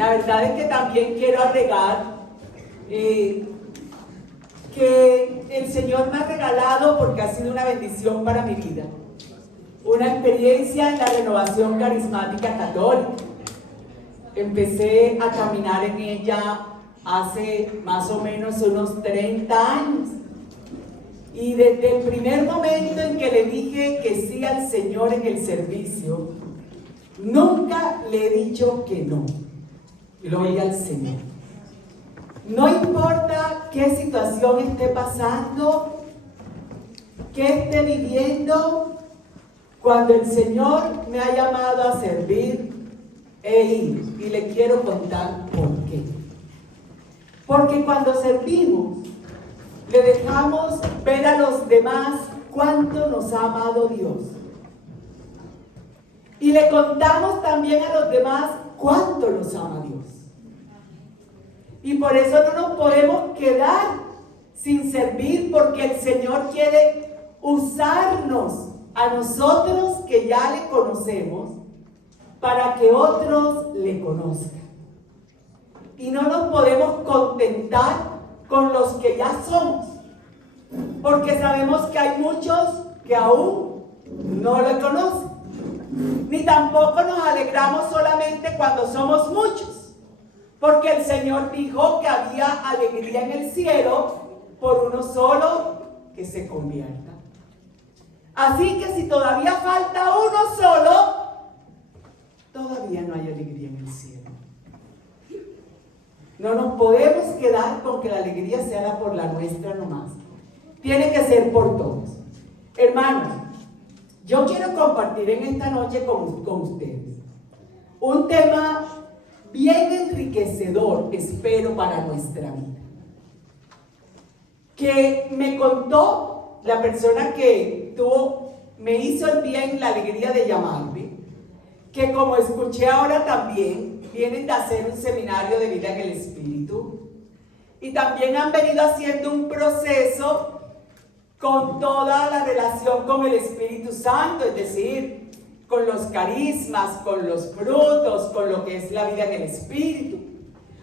La verdad es que también quiero agregar que el Señor me ha regalado, porque ha sido una bendición para mi vida, una experiencia en la renovación carismática católica. Empecé a caminar en ella hace más o menos unos 30 años. Y desde el primer momento en que le dije que sí al Señor en el servicio, nunca le he dicho que no. Gloria al Señor. No importa qué situación esté pasando, qué esté viviendo, cuando el Señor me ha llamado a servir, he ido. Y le quiero contar por qué. Porque cuando servimos, le dejamos ver a los demás cuánto nos ha amado Dios. Y le contamos también a los demás cuánto nos ama Dios. Y por eso no nos podemos quedar sin servir, porque el Señor quiere usarnos a nosotros que ya le conocemos para que otros le conozcan. Y no nos podemos contentar con los que ya somos, porque sabemos que hay muchos que aún no lo conocen. Ni tampoco nos alegramos solamente cuando somos muchos, porque el Señor dijo que había alegría en el cielo por uno solo que se convierta. Así que si todavía falta uno solo, todavía no hay alegría en el cielo. No nos podemos quedar con que la alegría sea por la nuestra nomás. Tiene que ser por todos. Hermanos, yo quiero compartir en esta noche con ustedes un tema bien enriquecedor, espero, para nuestra vida. Que me contó la persona que me hizo el bien, la alegría de llamarme, que como escuché ahora también, vienen de hacer un seminario de vida en el Espíritu y también han venido haciendo un proceso con toda la relación con el Espíritu Santo, es decir, con los carismas, con los frutos, con lo que es la vida en el Espíritu.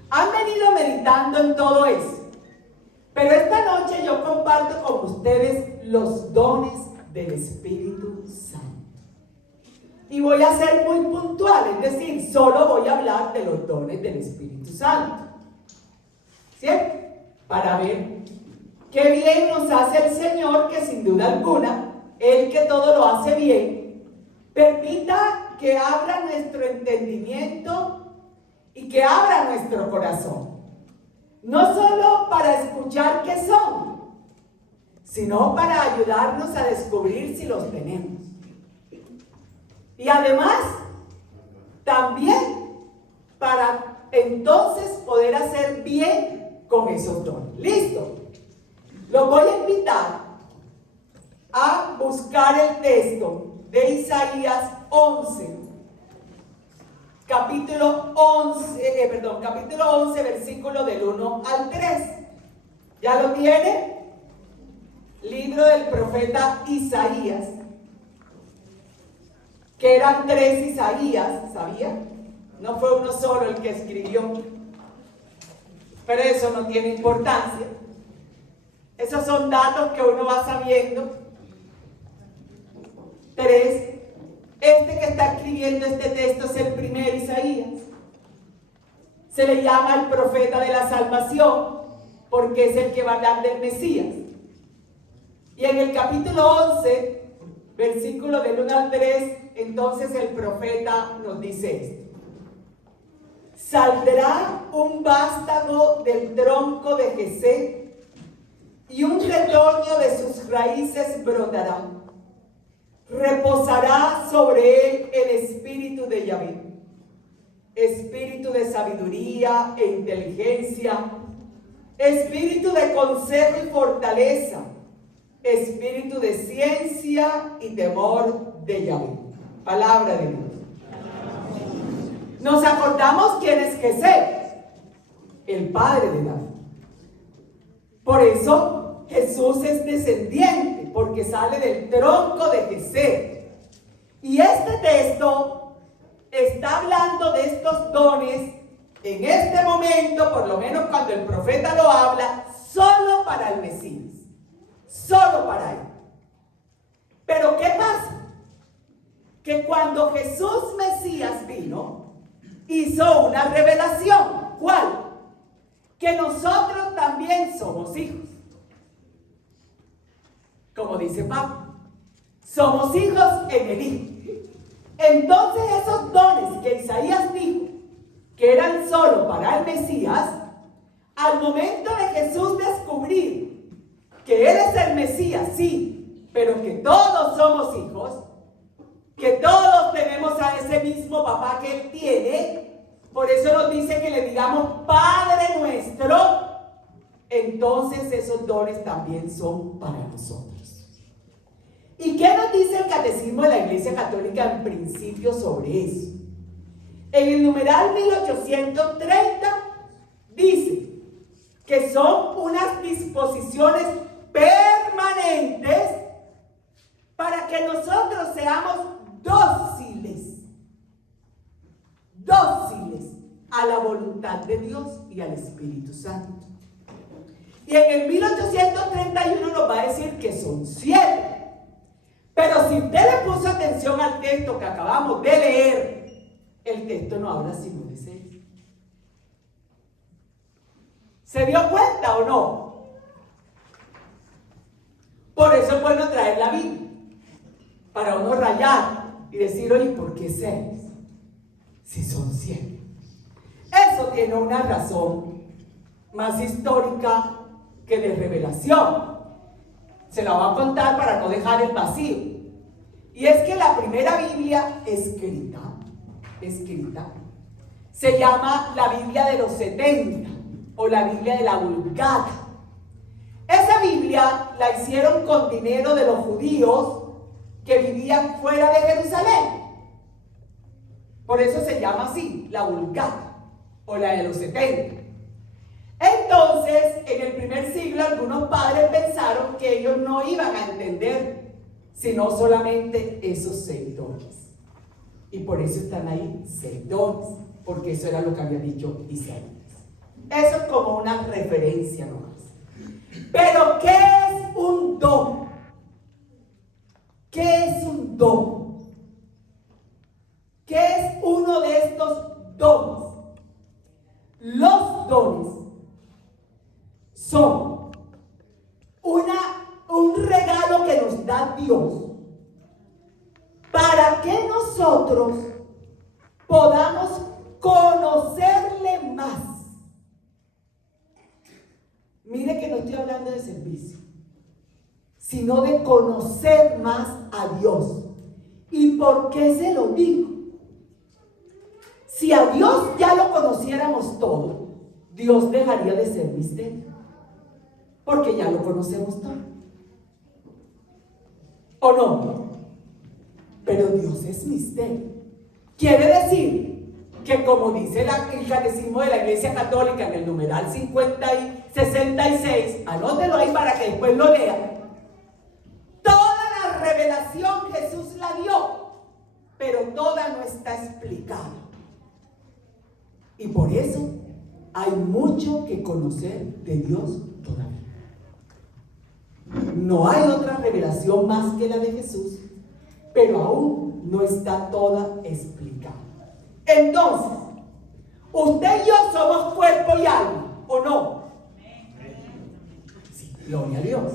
Han venido meditando en todo eso. Pero esta noche yo comparto con ustedes los dones del Espíritu Santo. Y voy a ser muy puntual, es decir, solo voy a hablar de los dones del Espíritu Santo. ¿Cierto? Para ver qué bien nos hace el Señor, que sin duda alguna, Él que todo lo hace bien, permita que abra nuestro entendimiento y que abra nuestro corazón. No solo para escuchar qué son, sino para ayudarnos a descubrir si los tenemos. Y además, también para entonces poder hacer bien con esos dones. ¿Listo? Los voy a invitar a buscar el texto de Isaías 11. Capítulo 11, versículo del 1 al 3. ¿Ya lo tiene? Libro del profeta Isaías. Que eran 3 Isaías, ¿sabía? No fue uno solo el que escribió. Pero eso no tiene importancia. Esos son datos que uno va sabiendo. 3. Este que está escribiendo este texto es el primer Isaías. Se le llama el profeta de la salvación porque es el que va a hablar del Mesías. Y en el capítulo 11, versículo del 1 al 3, entonces el profeta nos dice esto. Saldrá un vástago del tronco de Jesé y un retoño de sus raíces brotará. Reposará sobre él el espíritu de Yahvé, espíritu de sabiduría e inteligencia, espíritu de consejo y fortaleza, espíritu de ciencia y temor de Yahvé. Palabra de Dios. Nos acordamos quién es Jesé, el padre de David. Por eso Jesús es descendiente, porque sale del tronco de Jesé. Y este texto está hablando de estos dones en este momento, por lo menos cuando el profeta lo habla, solo para el Mesías, solo para él. Pero ¿qué pasa? Que cuando Jesús Mesías vino, hizo una revelación. ¿Cuál? Que nosotros también somos hijos. Como dice Pablo, somos hijos en el Hijo. Entonces esos dones que Isaías dijo que eran solo para el Mesías, al momento de Jesús descubrir que Él es el Mesías, sí, pero que todos somos hijos, que todos tenemos a ese mismo papá que Él tiene, por eso nos dice que le digamos Padre nuestro, entonces esos dones también son para nosotros. ¿Y qué nos dice el Catecismo de la Iglesia Católica en principio sobre eso? En el numeral 1830 dice que son unas disposiciones permanentes para que nosotros seamos dóciles a la voluntad de Dios y al Espíritu Santo. Y en el 1831 nos va a decir que son 7. Pero si usted le puso atención al texto que acabamos de leer, el texto no habla sino de 6. ¿Se dio cuenta o no? Por eso es bueno traer la Biblia, para uno rayar y decir, oye, ¿por qué 6? Si son 7. Eso tiene una razón más histórica que de revelación. Se la voy a contar para no dejar el vacío. Y es que la primera Biblia escrita, se llama la Biblia de los 70 o la Biblia de la Vulgata. Esa Biblia la hicieron con dinero de los judíos que vivían fuera de Jerusalén. Por eso se llama así, la Vulgata o la de los 70. Entonces, en el primer siglo, algunos padres pensaron que ellos no iban a entender sino solamente esos 6 dones. Y por eso están ahí 6 dones, porque eso era lo que había dicho Isaías. Eso es como una referencia nomás. Pero, ¿qué es un don? ¿Qué es un don? ¿Qué es uno de estos dones? Los dones son un regalo que nos da Dios para que nosotros podamos conocerle más. Mire que no estoy hablando de servicio, sino de conocer más a Dios. ¿Y por qué se lo digo? Si a Dios ya lo conociéramos todo, Dios dejaría de ser misterio, porque ya lo conocemos todo. ¿O no? Pero Dios es misterio. Quiere decir que, como dice el Catecismo de la Iglesia Católica en el numeral 66, anótelo ahí para que después lo lea. Toda la revelación Jesús la dio, pero toda no está explicada. Y por eso hay mucho que conocer de Dios todavía. No hay otra revelación más que la de Jesús, pero aún no está toda explicada. Entonces, usted y yo somos cuerpo y alma, ¿o no? Sí, gloria a Dios.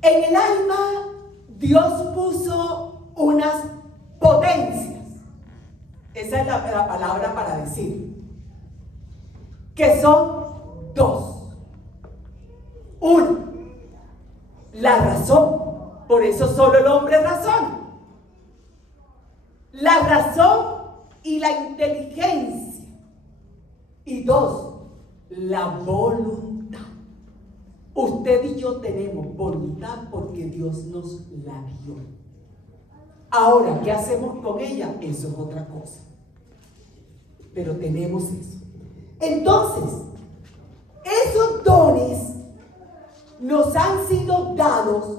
En el alma, Dios puso unas potencias. Esa es la palabra para decir. Que son 2. Uno, la razón. Por eso solo el hombre razona. La razón y la inteligencia. Y 2, la voluntad. Usted y yo tenemos voluntad porque Dios nos la dio. Ahora, ¿qué hacemos con ella? Eso es otra cosa. Pero tenemos eso. Entonces, esos dones nos han sido dados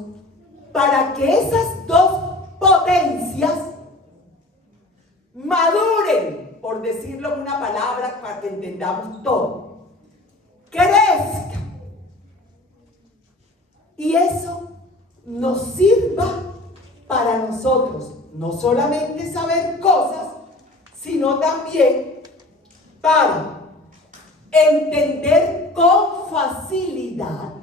para que esas 2 potencias maduren, por decirlo en una palabra para que entendamos todo, crezca. Y eso nos sirva para nosotros, no solamente saber cosas, sino también para entender con facilidad,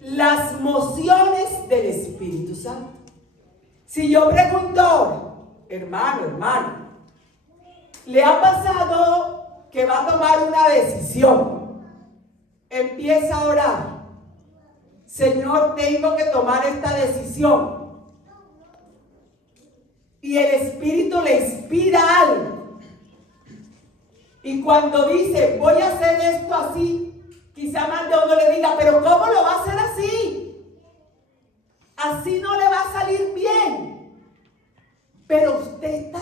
las mociones del Espíritu Santo. Si yo pregunto ahora, hermano, ¿le ha pasado que va a tomar una decisión? Empieza a orar. Señor, tengo que tomar esta decisión. Y el Espíritu le inspira algo. Y cuando dice, voy a hacer esto así, quizá más de uno le diga, pero ¿cómo lo va a hacer así? Así no le va a salir bien. Pero usted está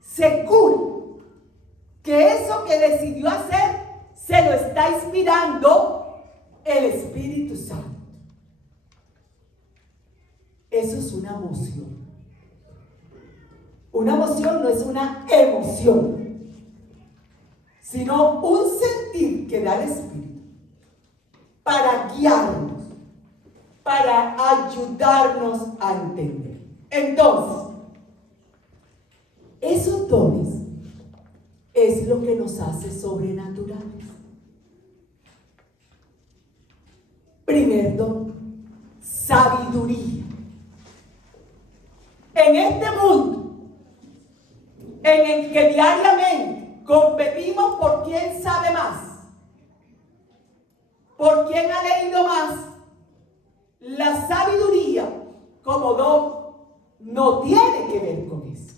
seguro, que eso que decidió hacer se lo está inspirando el Espíritu Santo. Eso es una emoción. Una emoción no es una emoción, sino un sentir que da el Espíritu para guiarnos, para ayudarnos a entender. Entonces, esos dones es lo que nos hace sobrenaturales. Primer don, sabiduría. En este mundo en el que diariamente competimos por quién sabe más, por quién ha leído más, la sabiduría como don no tiene que ver con eso.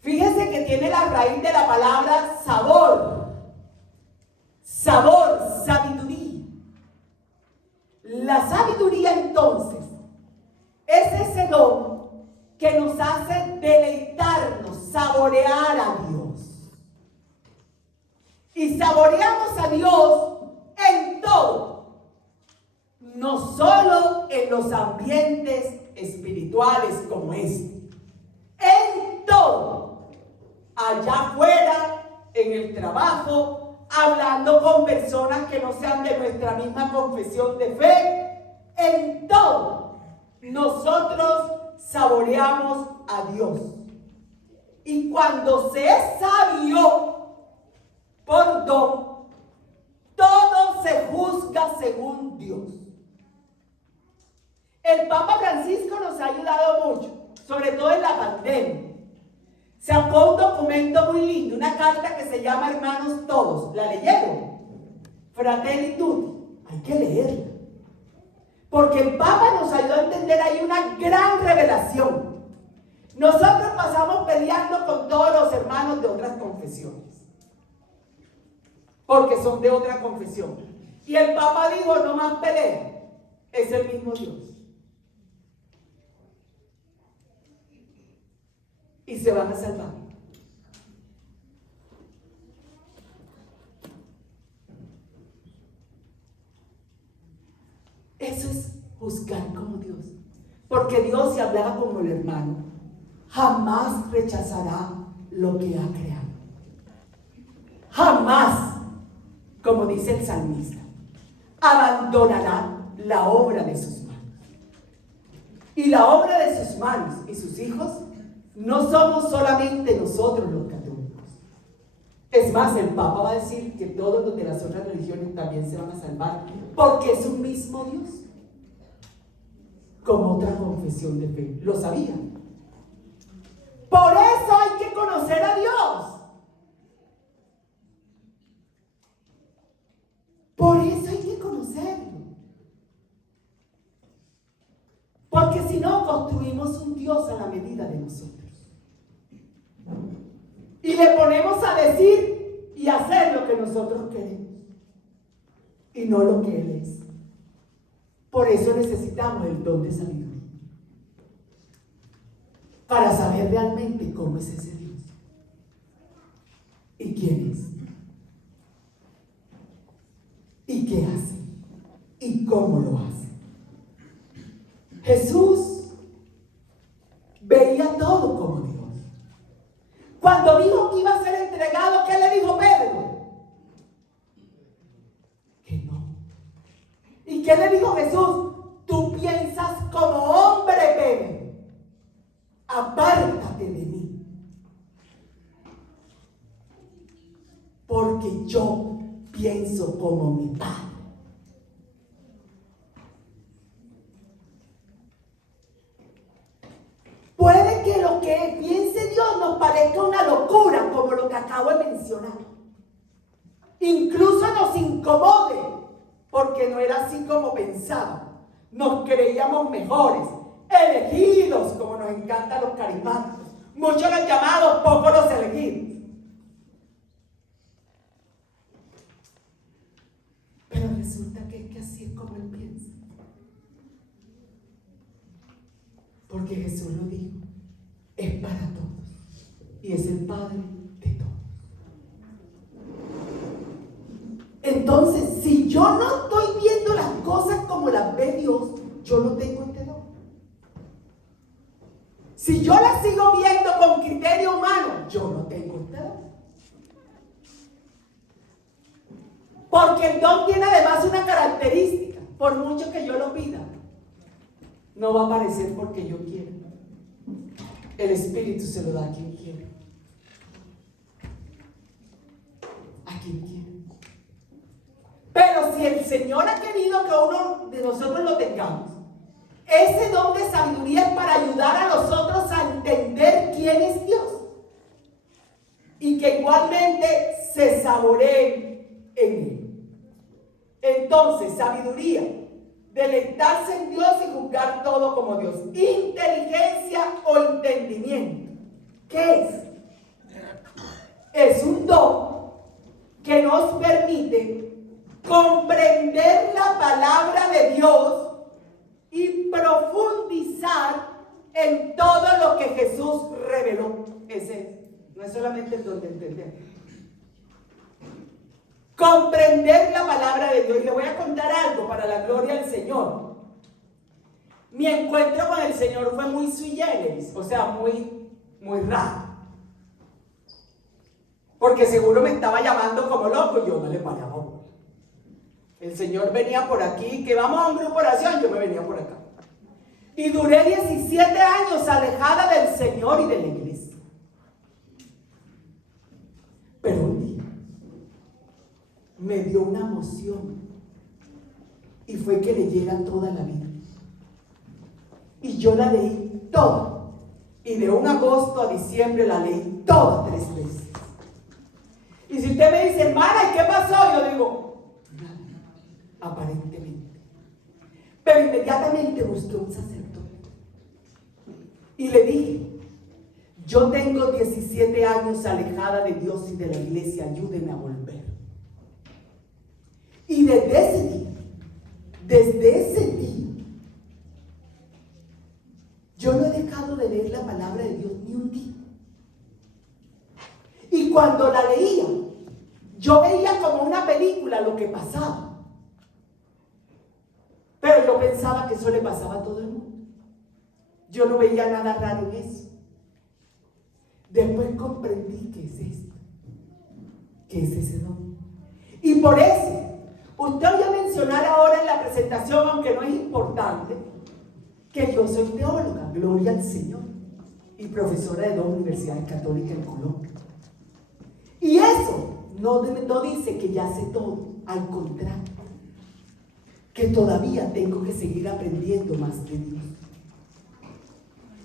Fíjese que tiene la raíz de la palabra sabor, sabiduría. La sabiduría entonces es ese don que nos hace deleitarnos, saborear a Dios. Y saboreamos a Dios en todo, no solo en los ambientes espirituales como este, en todo, allá afuera, en el trabajo, hablando con personas que no sean de nuestra misma confesión de fe, en todo, nosotros saboreamos a Dios. Y cuando se es sabio por don, todo se juzga según Dios. El Papa Francisco nos ha ayudado mucho, sobre todo en la pandemia. Sacó un documento muy lindo, una carta que se llama Hermanos Todos. ¿La leyeron? Fratelli Tutti. Hay que leerla. Porque el Papa nos ayudó a entender ahí una gran revelación. Nosotros pasamos peleando con todos los hermanos de otras confesiones, porque son de otra confesión. Y el Papa dijo, no más pelea, es el mismo Dios. Y se van a salvar. Eso es juzgar como Dios. Porque Dios, si hablaba como el hermano, jamás rechazará lo que ha creado. Jamás, como dice el salmista, abandonará la obra de sus manos. Y la obra de sus manos y sus hijos no somos solamente nosotros los católicos. Es más, el Papa va a decir que todos los de las otras religiones también se van a salvar, porque es un mismo Dios, como otra confesión de fe. ¿Lo sabían? Por eso hay que conocer a Dios. Por eso hay que conocerlo. Porque si no, construimos un Dios a la medida de nosotros. Y le ponemos a decir y hacer lo que nosotros queremos. Y no lo que Él es. Por eso necesitamos el don de sabiduría. Para saber realmente cómo es ese Dios. Y quién es. Y qué hace. Y cómo lo hace. Jesús veía todo como Dios. Cuando dijo que iba a ser entregado, ¿qué le dijo Pedro? Que no. ¿Y qué le dijo Jesús? Tú piensas como hombre, Pedro. Apártate de mí. Porque yo pienso como mi Padre. Puede que lo que piense Dios nos parezca una locura, como lo que acabo de mencionar. Incluso nos incomode, porque no era así como pensábamos. Nos creíamos mejores, elegidos, como nos encantan los carismáticos. Muchos los llamados, pocos los elegidos. Pero resulta que así es como él piensa. Porque Jesús lo dijo, es para todos. Y es el Padre de todos. Entonces, si yo no estoy viendo las cosas como las ve Dios, yo no tengo este don. Si yo las sigo viendo con criterio humano, yo no tengo este don. Porque el don tiene además una característica. Por mucho que yo lo pida, no va a aparecer porque yo quiero. El Espíritu se lo da a quien quiere. A quien quiere. Pero si el Señor ha querido que uno de nosotros lo tengamos, ese don de sabiduría es para ayudar a nosotros a entender quién es Dios. Y que igualmente se saboreen en Él. Entonces, sabiduría, deleitarse en Dios y juzgar todo como Dios. Inteligencia o entendimiento. ¿Qué es? Es un don que nos permite comprender la palabra de Dios y profundizar en todo lo que Jesús reveló. Ese es. No es solamente el don de entender. Comprender la palabra de Dios. Y le voy a contar algo para la gloria del Señor. Mi encuentro con el Señor fue muy sui generis, o sea, muy raro. Porque seguro me estaba llamando como loco y yo no le paraba bola. El Señor venía por aquí, que vamos a un grupo de oración, yo me venía por acá. Y duré 17 años alejada del Señor y de la iglesia. Pero un día me dio una emoción y fue que leyera toda la Biblia. Y yo la leí toda. Y de un agosto a diciembre la leí toda 3 veces. Y si usted me dice, hermana, ¿y qué pasó? Yo digo, nada, aparentemente. Pero inmediatamente busqué un sacerdote. Y le dije, yo tengo 17 años alejada de Dios y de la iglesia, ayúdeme a volver. Y desde ese día, yo no he dejado de leer la palabra de Dios ni un día. Y cuando la leía, yo veía como una película lo que pasaba. Pero yo pensaba que eso le pasaba a todo el mundo. Yo no veía nada raro en eso. Después comprendí que es esto, que es ese don. Y por eso, usted voy a mencionar ahora en la presentación, aunque no es importante, que yo soy teóloga, gloria al Señor, y profesora de 2 universidades católicas en Colombia. Y eso no dice que ya sé todo, al contrario, que todavía tengo que seguir aprendiendo más de Dios.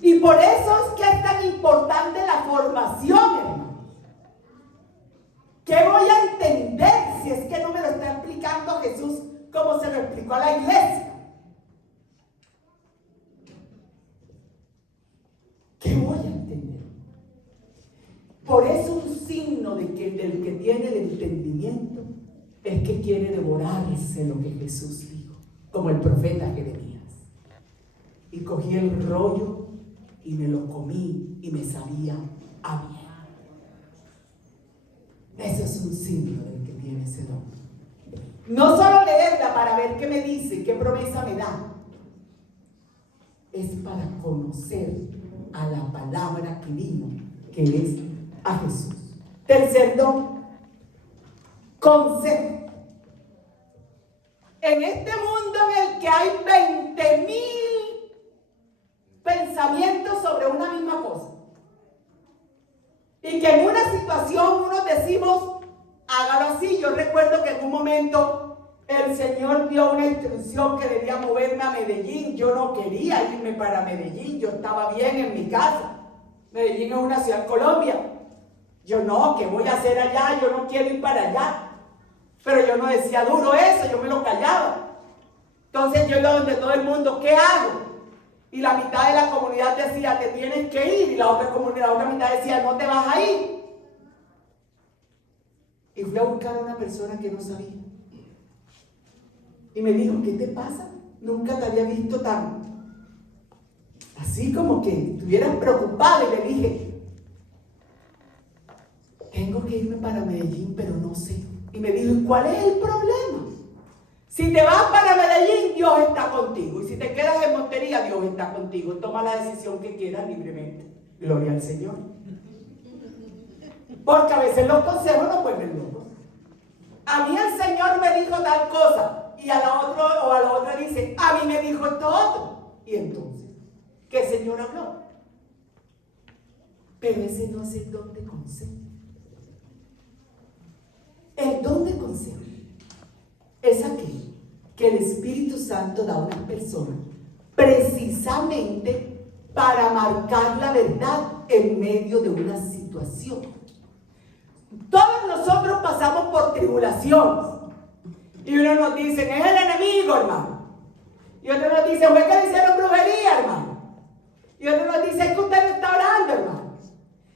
Y por eso es que es tan importante la formación, hermanos. ¿Qué voy a entender si es que no me lo está explicando Jesús como se lo explicó a la iglesia? ¿Qué voy a entender? Por eso un signo del que tiene el entendimiento es que quiere devorarse lo que Jesús dijo, como el profeta Jeremías. Y cogí el rollo y me lo comí y me sabía a bien. Eso es un signo del que tiene ese don. No solo leerla para ver qué me dice, qué promesa me da. Es para conocer a la palabra que vino, que es a Jesús. Tercer don, consejo. En este mundo en el que hay 20,000 pensamientos sobre una misma cosa, y que en una situación unos decimos, hágalo así. Yo recuerdo que en un momento el Señor dio una instrucción que debía moverme a Medellín. Yo no quería irme para Medellín, yo estaba bien en mi casa. Medellín es una ciudad en Colombia. Yo no, ¿qué voy a hacer allá? Yo no quiero ir para allá. Pero yo no decía duro eso, yo me lo callaba. Entonces yo iba donde todo el mundo, ¿qué hago? Y la mitad de la comunidad decía, te tienes que ir. Y la otra mitad decía, no te vas a ir. Y fui a buscar a una persona que no sabía. Y me dijo, ¿qué te pasa? Nunca te había visto tan, así como que estuvieras preocupada. Y le dije, tengo que irme para Medellín, pero no sé. Y me dijo, ¿y cuál es el problema? Si te vas para Medellín, Dios está contigo. Y si te quedas en Montería, Dios está contigo. Toma la decisión que quieras libremente. Gloria al Señor. Porque a veces los consejos no vuelven locos. A mí el Señor me dijo tal cosa. Y a la otra dice, a mí me dijo esto otro. Y entonces, ¿qué Señor habló? Pero ese no es el don de consejo. El don de consejo es aquel que el Espíritu Santo da a una persona precisamente para marcar la verdad en medio de una situación. Todos nosotros pasamos por tribulaciones y uno nos dice, es el enemigo, hermano, y otro nos dice, fue que le hicieron brujería, hermano, y otro nos dice, es que usted no está orando, hermano,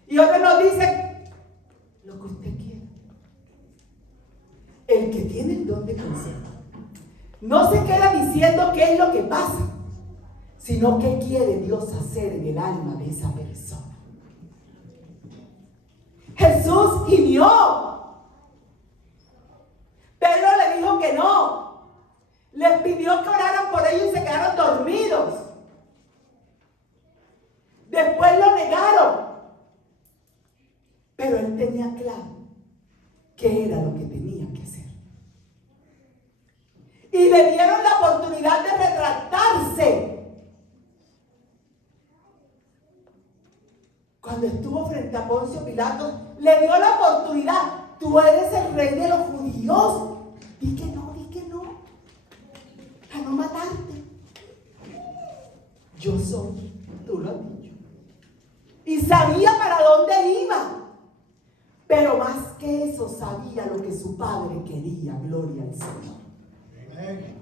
y otro nos dice lo que usted quiere. El que tiene el don de consejo no se queda diciendo qué es lo que pasa, sino qué quiere Dios hacer en el alma de esa persona. Jesús gimió. Pedro le dijo que no. Les pidió que oraran por ellos y se quedaron dormidos. Después lo negaron. Pero él tenía claro qué era lo que tenía que hacer. Y le dieron la oportunidad de retractarse. Cuando estuvo frente a Poncio Pilato, le dio la oportunidad. Tú eres el rey de los judíos. Di que no, a no matarte. Yo soy, tú lo has dicho. Y sabía para dónde iba. Pero más que eso, sabía lo que su padre quería. Gloria al Señor. Amén.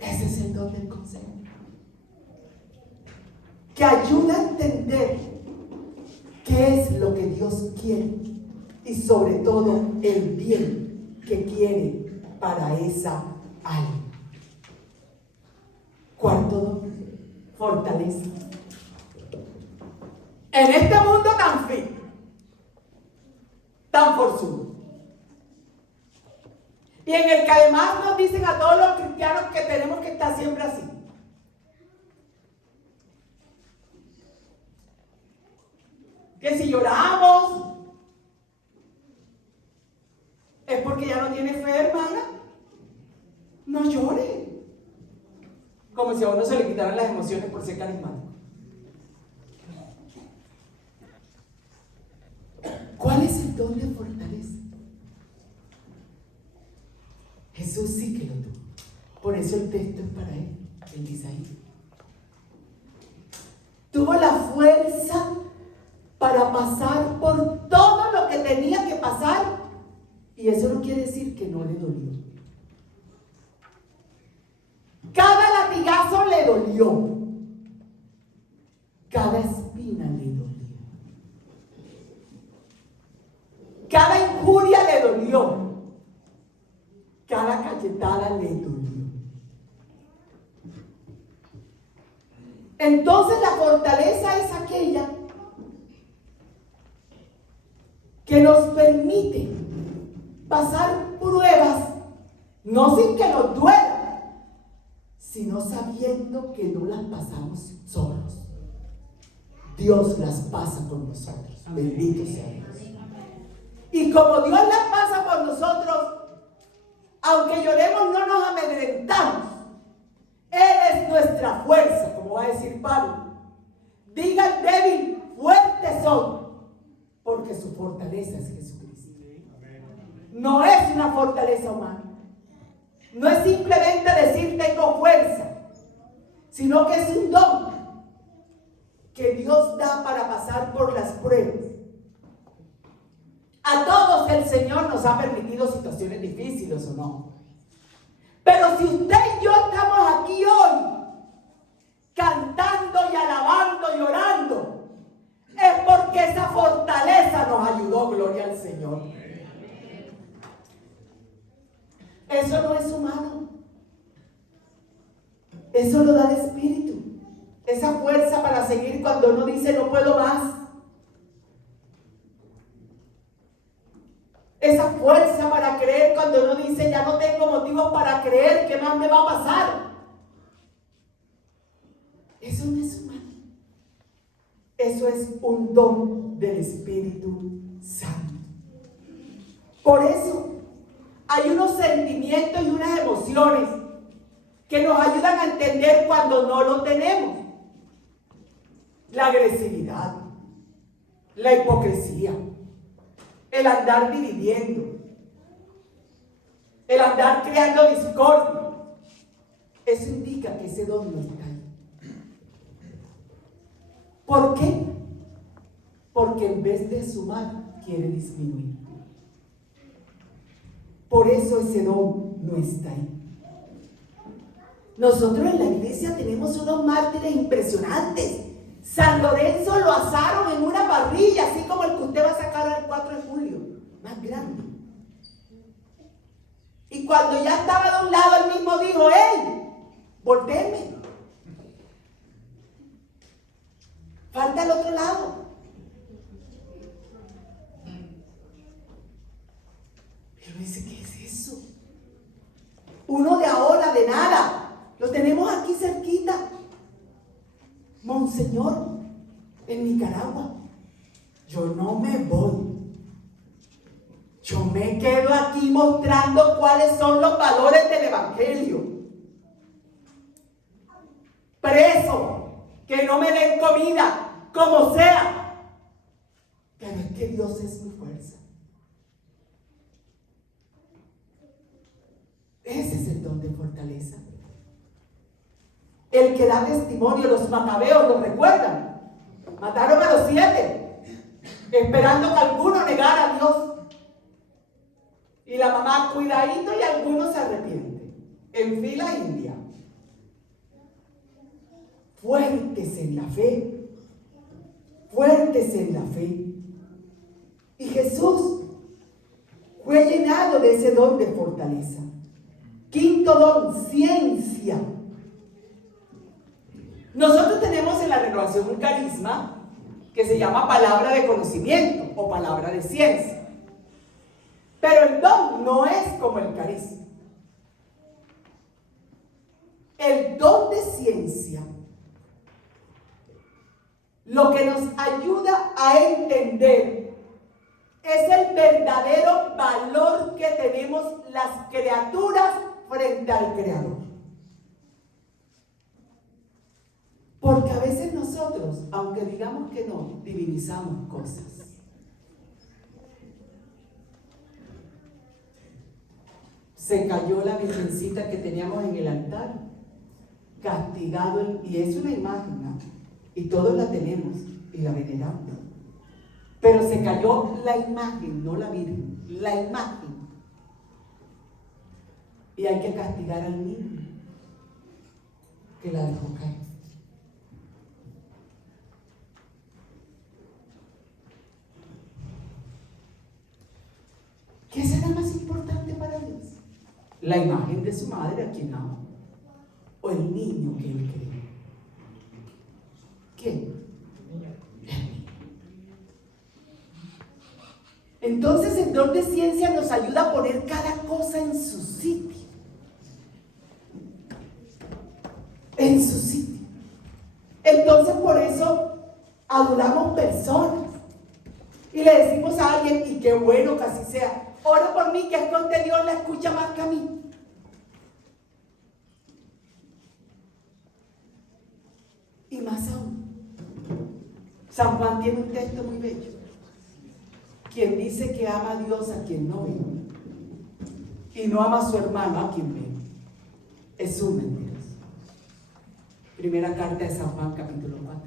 Ese es el don del consejo, que ayuda a entender qué es lo que Dios quiere y sobre todo el bien que quiere para esa alma. Cuarto don, fortaleza. En este mundo tan frío, tan forzudo, y en el que además nos dicen a todos los cristianos que tenemos que estar siempre así. Que si lloramos es porque ya no tiene fe, hermana. No llore. Como si a uno se le quitaran las emociones por ser carismático. ¿Cuál es el don de fortaleza? Jesús sí que lo tuvo. Por eso el texto es para él, el de Isaías. Tuvo la fuerza para pasar por todo lo que tenía que pasar, y eso no quiere decir que no le dolió. Cada latigazo le dolió, cada espina le dolió, cada injuria le dolió, cada cachetada le dolió. Entonces la fortaleza es aquella que nos permite pasar pruebas, no sin que nos duela, sino sabiendo que no las pasamos solos. Dios las pasa con nosotros. Bendito sea Dios. Y como Dios las pasa por nosotros, aunque lloremos, no nos amedrentamos. Él es nuestra fuerza, como va a decir Pablo. Diga el débil, fuertes son, porque su fortaleza es Jesucristo. No es una fortaleza humana. No es simplemente decir tengo fuerza, sino que es un don que Dios da para pasar por las pruebas. A todos el Señor nos ha permitido situaciones difíciles o no. Pero si usted y yo estamos aquí hoy, cantando y alabando y orando, es porque esa fortaleza nos ayudó, gloria al Señor. Eso no es humano. Eso lo da el Espíritu. Esa fuerza para seguir cuando uno dice no puedo más. Esa fuerza para creer cuando uno dice ya no tengo motivos para creer, ¿qué más me va a pasar? Eso no es humano. Eso es un don del Espíritu Santo. Por eso hay unos sentimientos y unas emociones que nos ayudan a entender cuando no lo tenemos. La agresividad, la hipocresía, el andar dividiendo, el andar creando discordia. Eso indica que ese don no está ahí. ¿Por qué? Porque en vez de sumar, quiere disminuir. Por eso ese don no está ahí. Nosotros en la iglesia tenemos unos mártires impresionantes. San Lorenzo lo asaron en una parrilla, así como el que usted va a sacar el 4 de julio, más grande. Y cuando ya estaba de un lado, él mismo dijo, ¡hey! ¡Voltéenme! Falta el otro lado. Pero dice, ¿qué es eso? Uno de ahora, de nada. Lo tenemos aquí cerquita. Monseñor, en Nicaragua. Yo no me voy. Yo me quedo aquí mostrando cuáles son los valores del Evangelio. Preso, que no me den comida, como sea. Pero es que Dios es mi fuerza. Ese es el don de fortaleza. El que da testimonio, los macabeos, ¿lo recuerdan? Mataron a los 7, esperando que alguno negara a Dios. Y la mamá, cuidadito, y algunos se arrepienten. En fila india. Fuertes en la fe. Fuertes en la fe. Y Jesús fue llenado de ese don de fortaleza. Quinto don, ciencia. Nosotros tenemos en la renovación un carisma que se llama palabra de conocimiento o palabra de ciencia. Pero el don no es como el carisma. El don de ciencia lo que nos ayuda a entender es el verdadero valor que tenemos las criaturas frente al Creador. Porque a veces nosotros, aunque digamos que no, divinizamos cosas. Se cayó la virgencita que teníamos en el altar, castigado, y es una imagen, ¿no? Y todos la tenemos y la veneramos. Pero se cayó la imagen, no la virgen, la imagen. Y hay que castigar al niño que la dejó caer. ¿Qué será más importante para Dios? ¿La imagen de su madre a quien ama? ¿O el niño que él cree? ¿Quién? Entonces el don de ciencia nos ayuda a poner cada cosa en su sitio. Entonces por eso adulamos personas y le decimos a alguien, y qué bueno que así sea, ora por mí, que es que Dios la escucha más que a mí. Y más aún, San Juan tiene un texto muy bello. Quien dice que ama a Dios a quien no ve, y no ama a su hermano a quien ve, es un mentiroso. Primera carta de San Juan, capítulo 4.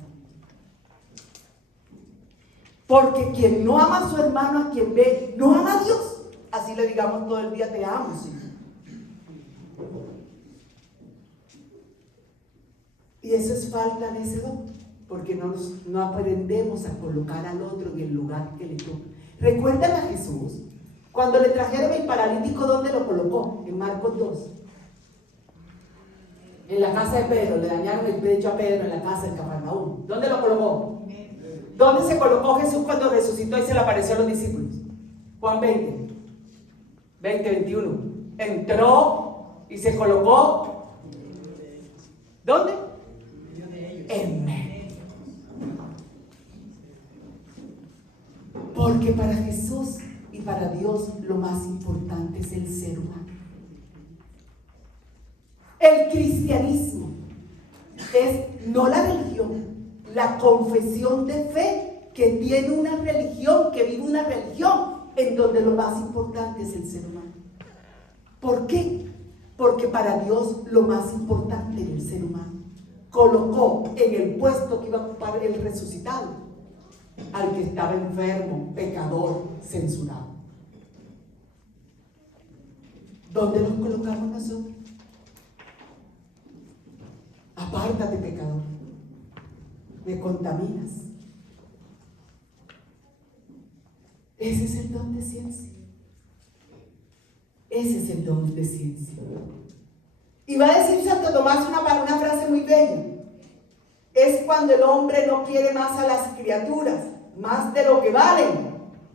Porque quien no ama a su hermano a quien ve, no ama a Dios. Así le digamos todo el día, te amo, sí. Y eso es falta de ese don, porque no aprendemos a colocar al otro en el lugar que le toca. ¿Recuerdan a Jesús? Cuando le trajeron el paralítico, ¿dónde lo colocó? En Marcos 2. En la casa de Pedro, le dañaron el pecho a Pedro en la casa de Cafarnaúm. ¿Dónde lo colocó? ¿Dónde se colocó Jesús cuando resucitó y se le apareció a los discípulos? Juan 21. Entró y se colocó. ¿Dónde? En medio. Porque para Jesús y para Dios lo más importante es el ser humano. El cristianismo es no la religión, la confesión de fe que tiene una religión, que vive una religión en donde lo más importante es el ser humano. ¿Por qué? Porque para Dios lo más importante es el ser humano. Colocó en el puesto que iba a ocupar el resucitado al que estaba enfermo, pecador, censurado. ¿Dónde nos colocamos nosotros? Apártate, pecador, me contaminas. Ese es el don de ciencia. Ese es el don de ciencia. Y va a decir Santo Tomás una frase muy bella. Es cuando el hombre no quiere más a las criaturas, más de lo que valen,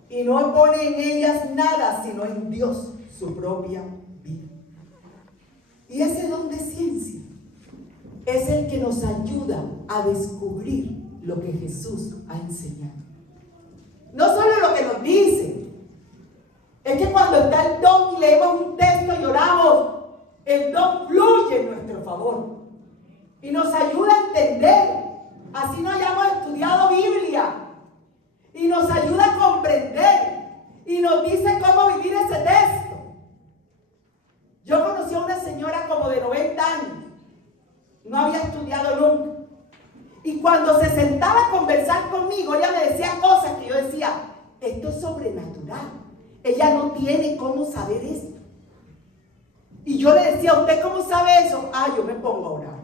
y no pone en ellas nada, sino en Dios, su propia vida. Y ese don de ciencia es el que nos ayuda a descubrir lo que Jesús ha enseñado. No solo lo que nos dice, es que cuando está el don y leemos un texto y oramos, el don fluye en nuestro favor y nos ayuda a entender. Así no hayamos estudiado Biblia, y nos ayuda a comprender y nos dice cómo vivir ese texto. Yo conocí a una señora como de 90 años, no había estudiado nunca, y cuando se sentaba a conversar conmigo, ella me decía cosas que yo decía, esto es sobrenatural, ella no tiene cómo saber esto. Y yo le decía, ¿usted cómo sabe eso? Yo me pongo a orar.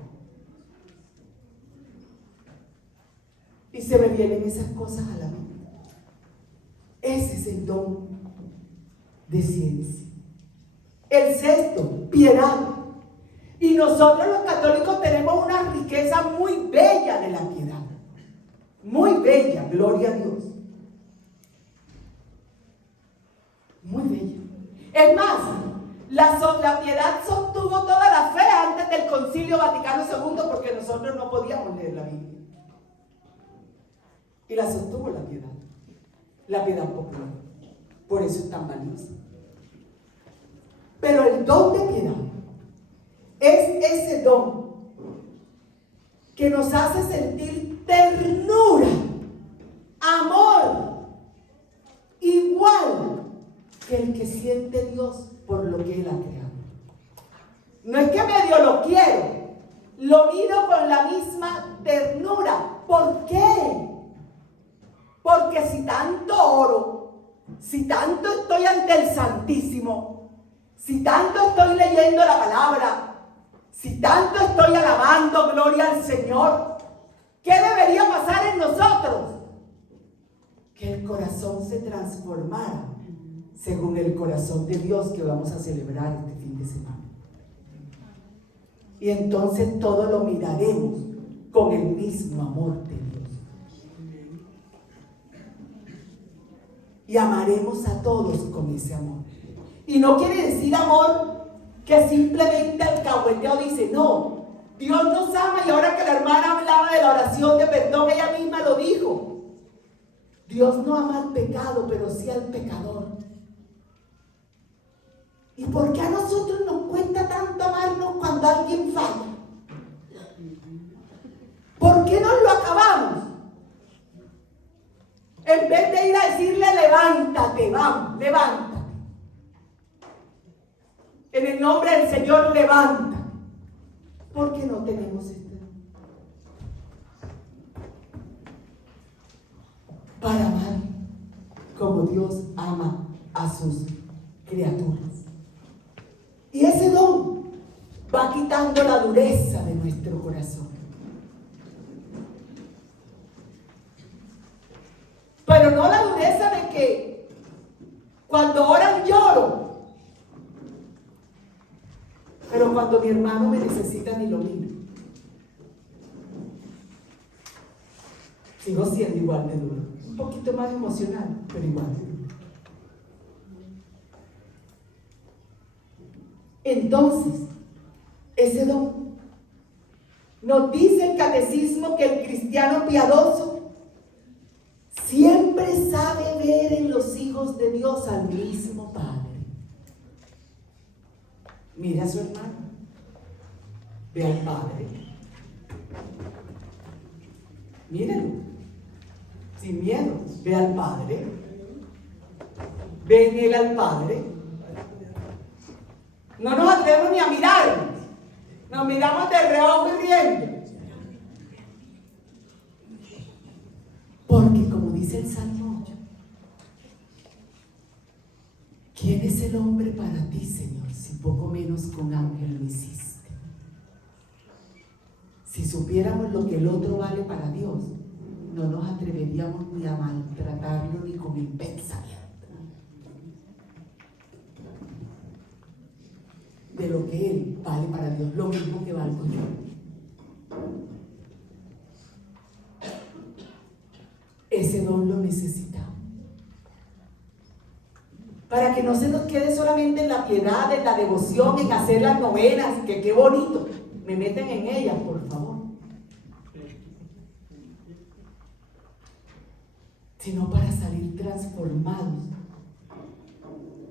Y se me vienen esas cosas a la mente. Ese es el don de ciencia. El sexto, piedad. Y nosotros los católicos tenemos una riqueza muy bella de la piedad. Muy bella, gloria a Dios. Muy bella. Es más, la piedad sostuvo toda la fe antes del Concilio Vaticano II, porque nosotros no podíamos leer la Biblia. Y la sostuvo la piedad popular. Por eso es tan valiosa. Pero el don de piedad es ese don que nos hace sentir ternura, amor, igual que el que siente Dios por lo que Él ha creado. No es que medio lo quiero, lo miro con la misma ternura. ¿Por qué? Porque si tanto oro, si tanto estoy ante el Santísimo, si tanto estoy leyendo la palabra, si tanto estoy alabando, gloria al Señor, ¿qué debería pasar en nosotros? Que el corazón se transformara según el corazón de Dios que vamos a celebrar este fin de semana. Y entonces todo lo miraremos con el mismo amor de Dios. Y amaremos a todos con ese amor. Y no quiere decir amor que simplemente alcahueteo dice, no, Dios nos ama. Y ahora que la hermana hablaba de la oración Dios no ama al pecado, pero sí al pecador. ¿Y por qué a nosotros nos cuesta tanto amarnos cuando alguien falla? ¿Por qué nos lo acabamos? En vez de ir a decirle, levántate, vamos, levántate. En el nombre del Señor, levántate. ¿Por qué no tenemos esto? Para amar como Dios ama a sus criaturas. Y ese don va quitando la dureza de nuestro corazón. Pero no la dureza de que cuando oran lloro, pero cuando mi hermano me necesita ni lo miro. Sigo siendo igual de duro, un poquito más emocional, pero igual de duro. Entonces, ese don nos dice el catecismo que el cristiano piadoso siempre sabe ver en los hijos de Dios al mismo Padre. Mira a su hermano, ve al Padre. Mírenlo, sin miedo, ve al Padre. Ve en él al Padre. No nos atrevemos ni a mirarnos, nos miramos de reojo y riendo. Porque como dice el Salmo 8, ¿quién es el hombre para ti, Señor, si poco menos con ángel lo hiciste? Si supiéramos lo que el otro vale para Dios, no nos atreveríamos ni a maltratarlo ni con el pensamiento de lo que Él vale para Dios, lo mismo que valgo yo. Ese don lo necesitamos. Para que no se nos quede solamente en la piedad, en la devoción, en hacer las novenas, que qué bonito. Me meten en ellas, por favor. Sino para salir transformados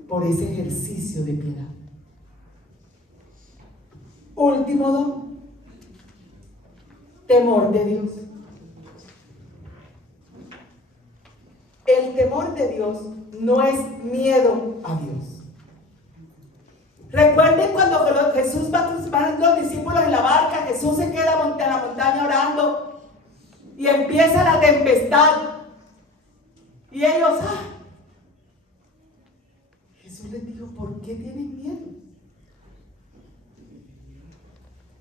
por ese ejercicio de piedad. Último don, temor de Dios. El temor de Dios no es miedo a Dios. Recuerden cuando Jesús va a los discípulos en la barca, Jesús se queda en la montaña orando y empieza la tempestad. Y ellos, Jesús les dijo, ¿por qué tienen miedo?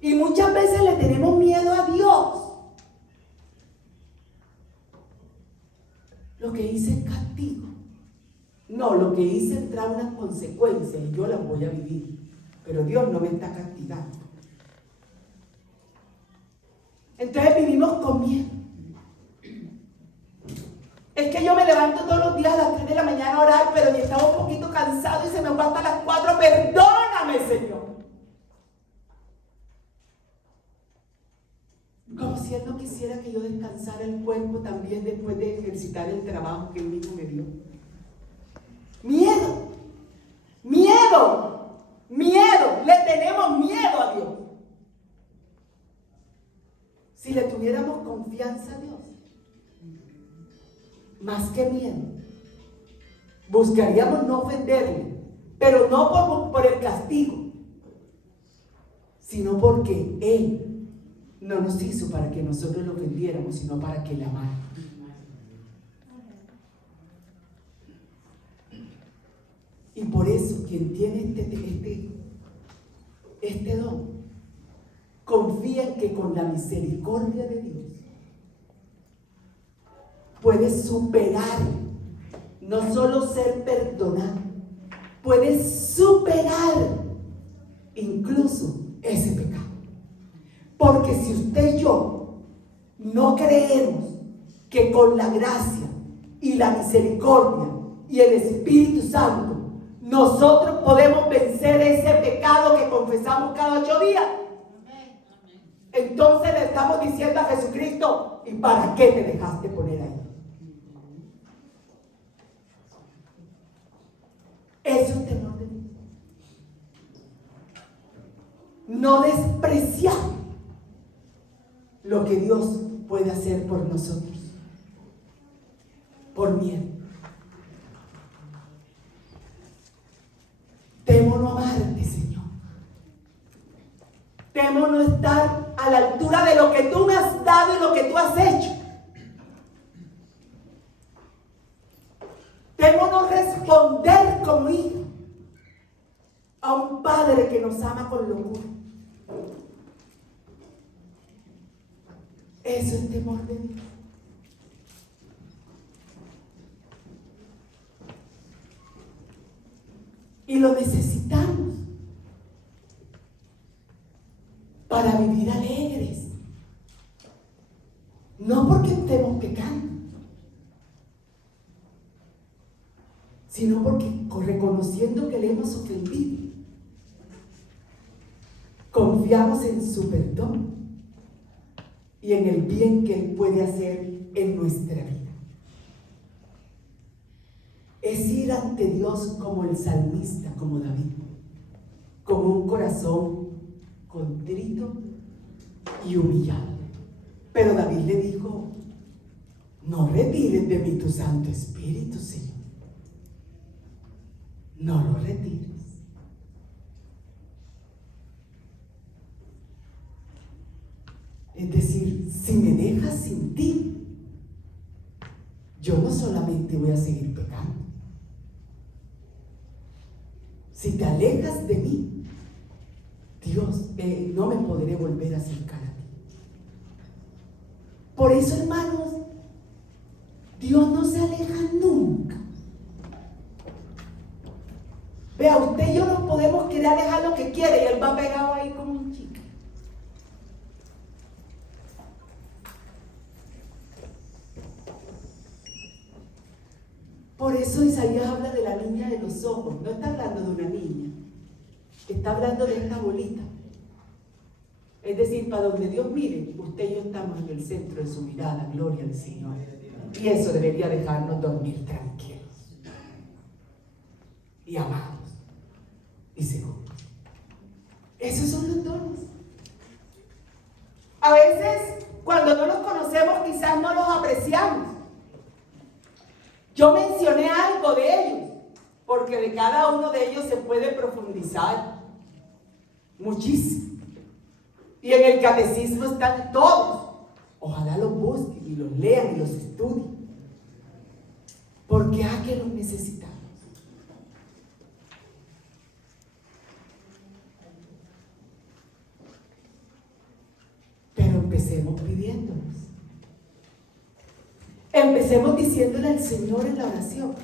Y muchas veces le tenemos miedo a Dios. Lo que hice es castigo. No, lo que hice trae unas consecuencias y yo las voy a vivir. Pero Dios no me está castigando. Entonces vivimos con miedo. Es que yo me levanto todos los días a las 3 de la mañana a orar, pero ya estaba un poquito cansado y se me va hasta las 4. Perdóname, Señor. Como si Él no quisiera que yo descansara el cuerpo también después de ejercitar el trabajo que Él mismo me dio. Miedo, miedo, miedo. Le tenemos miedo a Dios. Si le tuviéramos confianza a Dios, más que miedo, buscaríamos no ofenderle, pero no por el castigo, sino porque Él no nos hizo para que nosotros lo ofendiéramos, sino para que le amáramos. Y por eso quien tiene este don, confía en que con la misericordia de Dios puede superar, no solo ser perdonado, puede superar incluso ese pecado. Porque si usted y yo no creemos que con la gracia y la misericordia y el Espíritu Santo nosotros podemos vencer ese pecado que confesamos cada 8 días, entonces le estamos diciendo a Jesucristo, ¿y para qué te dejaste poner ahí? Eso es temor de Dios. No despreciar lo que Dios puede hacer por nosotros, por miedo. Temo no amarte, Señor. Temo no estar a la altura de lo que tú me has dado y lo que tú has hecho. Temo no responder como hijo a un padre que nos ama con locura. Eso es temor de Dios. Y lo necesitamos para vivir alegres. No porque estemos pecando, sino porque reconociendo que le hemos ofendido, confiamos en su perdón y en el bien que Él puede hacer en nuestra vida. Es ir ante Dios como el salmista, como David, con un corazón contrito y humillado. Pero David le dijo: no retires de mí tu Santo Espíritu, Señor. No lo retires. Es decir, si me dejas sin ti, yo no solamente voy a seguir pecando. Si te alejas de mí, Dios, no me podré volver a acercar a ti. Por eso, hermanos, Dios no se aleja nunca. Vea, usted y yo nos podemos querer alejar lo que quiere y Él va pegado ahí como un chico. Por eso Isaías habla de la niña de los ojos. No está hablando de una niña, está hablando de esta bolita. Es decir, para donde Dios mire, usted y yo estamos en el centro de su mirada, gloria al Señor. Y eso debería dejarnos dormir tranquilos y amados y seguros. Esos son los dones. A veces, cuando no los conocemos, quizás no los apreciamos. Yo mencioné algo de ellos, porque de cada uno de ellos se puede profundizar muchísimo. Y en el catecismo están todos. Ojalá los busquen y los lean y los estudien, porque que los necesitamos. Pero empecemos pidiéndonos. Empecemos diciéndole al Señor en la oración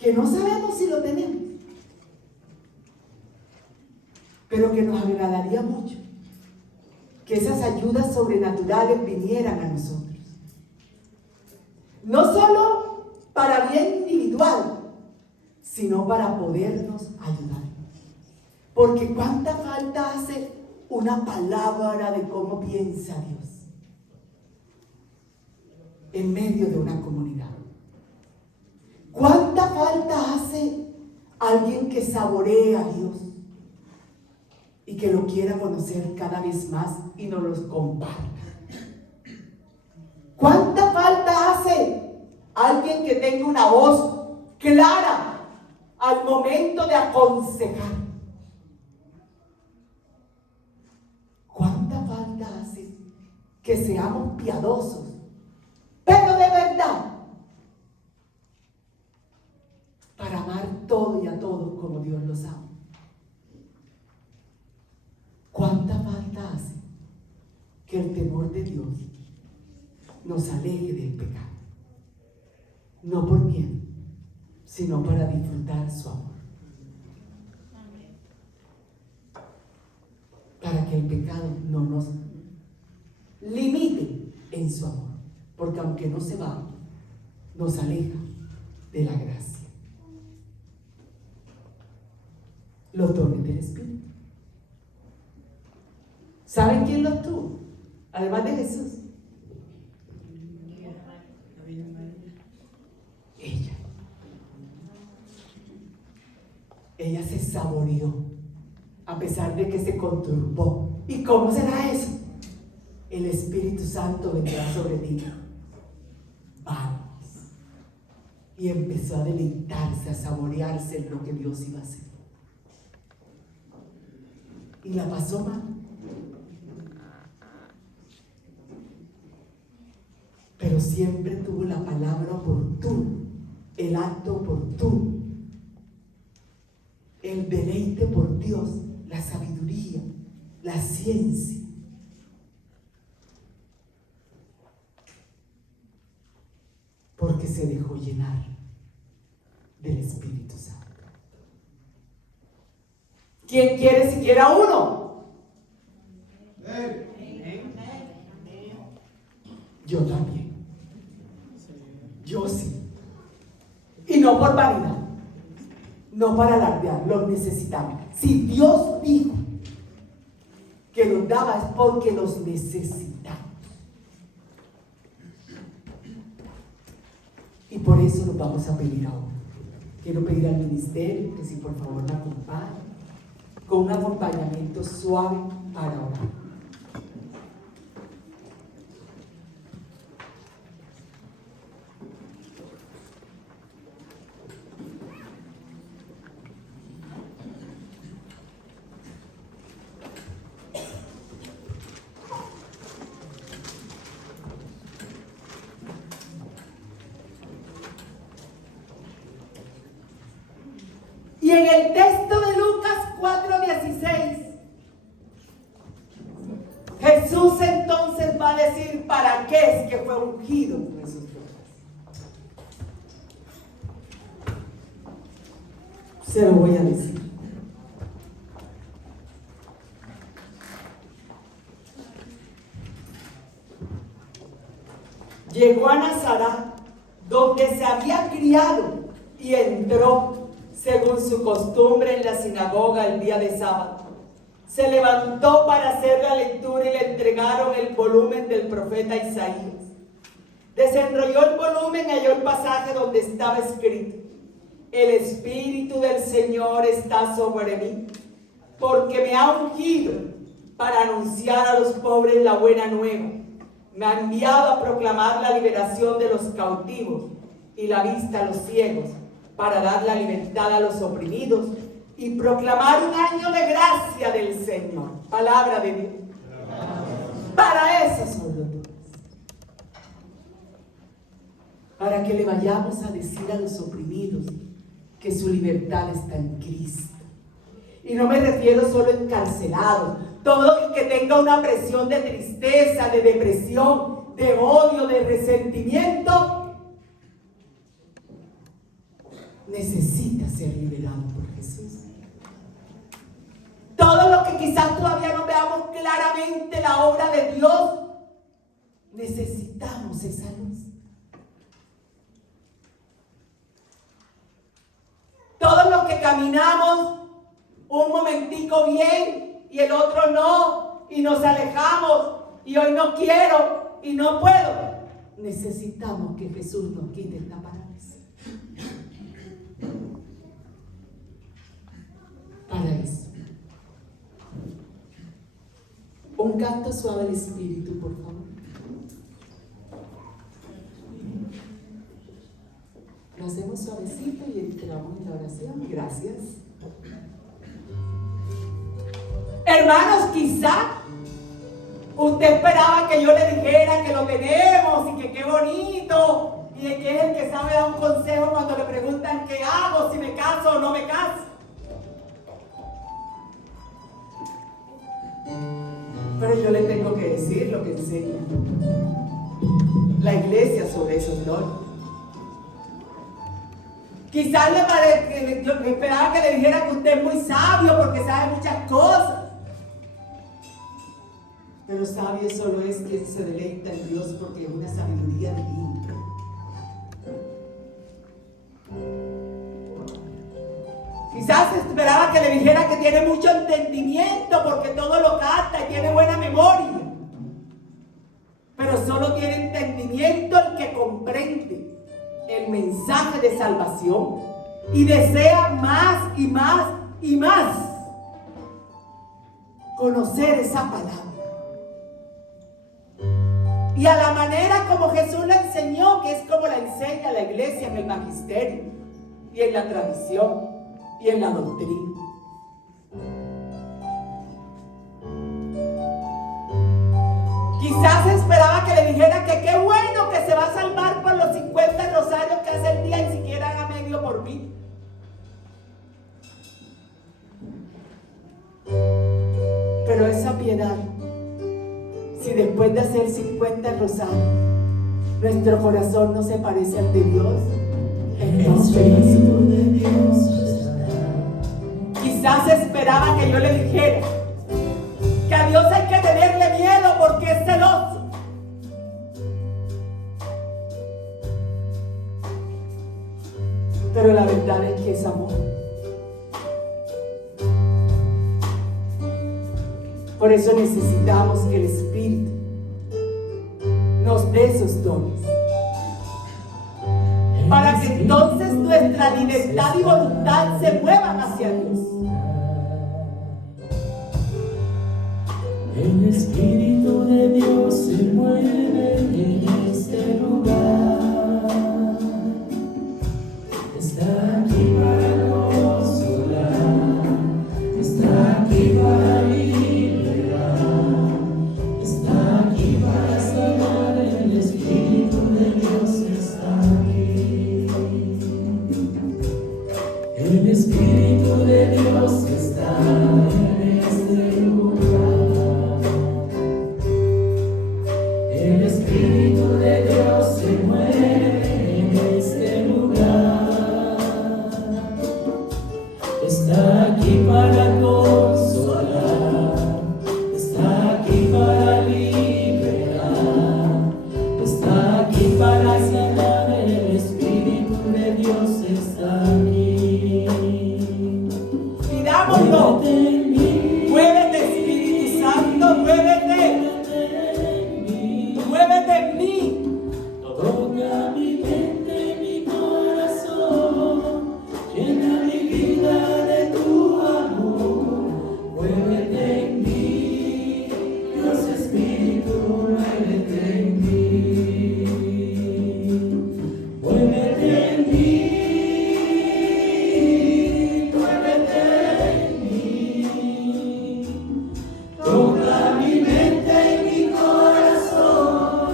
que no sabemos si lo tenemos, pero que nos agradaría mucho que esas ayudas sobrenaturales vinieran a nosotros. No solo para bien individual, sino para podernos ayudar. Porque cuánta falta hace una palabra de cómo piensa Dios en medio de una comunidad. ¿Cuánta falta hace alguien que saboree a Dios y que lo quiera conocer cada vez más y nos los comparta? ¿Cuánta falta hace alguien que tenga una voz clara al momento de aconsejar? ¿Cuánta falta hace que seamos piadosos, pero de verdad, para amar todo y a todos como Dios los ama? ¿Cuánta falta hace que el temor de Dios nos aleje del pecado? No por miedo, sino para disfrutar su amor. Para que el pecado no nos limite en su amor. Porque aunque no se va, nos aleja de la gracia. Los dones del Espíritu. ¿Saben quién los tuvo? Además de Jesús. Ella. ella se saboreó, a pesar de que se conturbó. ¿Y cómo será eso? El Espíritu Santo vendrá sobre ti. Vamos. Y empezó a deleitarse, a saborearse en lo que Dios iba a hacer. Y la pasó mal. Pero siempre tuvo la palabra oportuna, el acto oportuno, el deleite por Dios, la sabiduría, la ciencia. Porque se dejó llenar del Espíritu Santo. ¿Quién quiere siquiera uno? Yo también. Yo sí. Y no por vanidad, no para alardear, los necesitamos. Si Dios dijo que los daba es porque los necesitamos. Y por eso nos vamos a pedir ahora. Quiero pedir al ministerio que si por favor me acompañe con un acompañamiento suave para orar. Y en el texto de Lucas 4:16, Jesús entonces va a decir para qué es que fue ungido con esos dones. Se lo voy a decir. Llegó a Nazaret, donde se había criado, y entró según su costumbre en la sinagoga el día de sábado. Se levantó para hacer la lectura y le entregaron el volumen del profeta Isaías. Desenrolló el volumen y halló el pasaje donde estaba escrito: el Espíritu del Señor está sobre mí, porque me ha ungido para anunciar a los pobres la buena nueva. Me ha enviado a proclamar la liberación de los cautivos y la vista a los ciegos, para dar la libertad a los oprimidos y proclamar un año de gracia del Señor. Palabra de Dios. Para eso son los dones. Para que le vayamos a decir a los oprimidos que su libertad está en Cristo. Y no me refiero solo a encarcelados. Todo el que tenga una presión de tristeza, de depresión, de odio, de resentimiento, necesita ser liberado por Jesús. Todo lo que quizás todavía no veamos claramente la obra de Dios, necesitamos esa luz. Todos los que caminamos un momentico bien y el otro no, y nos alejamos, y hoy no quiero y no puedo, necesitamos que Jesús nos quite esta parálisis. Para eso, un canto suave al Espíritu, por favor. Lo hacemos suavecito y entramos en la oración. Gracias. Hermanos, quizá usted esperaba que yo le dijera que lo tenemos y que qué bonito, y de que es el que sabe dar un consejo cuando le preguntan qué hago, si me caso o no me caso. Pero yo le tengo que decir lo que enseña la iglesia sobre esos dones. Quizás yo esperaba que le dijera que usted es muy sabio porque sabe muchas cosas. Pero sabio solo es quien se deleita en Dios porque es una sabiduría divina. Quizás esperaba que le dijera que tiene mucho entendimiento porque todo lo capta y tiene buena memoria. Pero solo tiene entendimiento el que comprende el mensaje de salvación, y desea más y más y más conocer esa palabra. Y a la manera como Jesús la enseñó, que es como la enseña la iglesia en el magisterio y en la tradición y en la doctrina. Quizás esperaba que le dijera que qué bueno que se va a salvar por los 50 rosarios que hace el día y siquiera haga medio por mí. Pero esa piedad, si después de hacer 50 rosarios, nuestro corazón no se parece al de Dios, entonces quizás esperaba que yo le dijera que a Dios hay que tenerle miedo porque es celoso. Pero la verdad es que es amor. Por eso necesitamos que el Espíritu nos dé esos dones, para que entonces nuestra libertad y voluntad se muevan hacia Dios. El Espíritu de Dios se mueve en este lugar. Está aquí para consolar, está aquí para liberar, está aquí para sanar. El Espíritu de Dios está aquí. El Espíritu de Dios está en este lugar. El Espíritu de Dios se mueve en este lugar. Está aquí para consolar, está aquí para liberar, está aquí para sanar. El Espíritu de Dios está aquí. Pidámoslo. Muévete, Espíritu Santo, muévete. Muévete en mí. Toca mi mente, mi corazón, llena mi vida de tu amor. Muévete en mí, Dios Espíritu, muévete en mí. Muévete en mí, muévete en mí. Toca mi mente y mi corazón,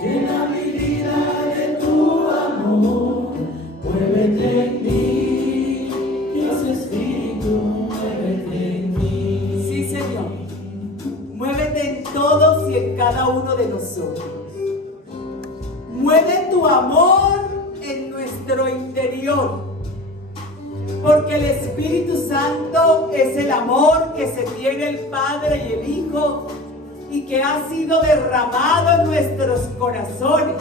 llena mi vida de tu amor. Muévete en mí, Dios Espíritu, muévete en mí. Sí, Señor. Muévete en todos y en cada uno de nosotros. Mueve tu amor en nuestro interior. Porque el Espíritu Santo es el amor que se tiene el Padre y el Hijo y que ha sido derramado en nuestros corazones.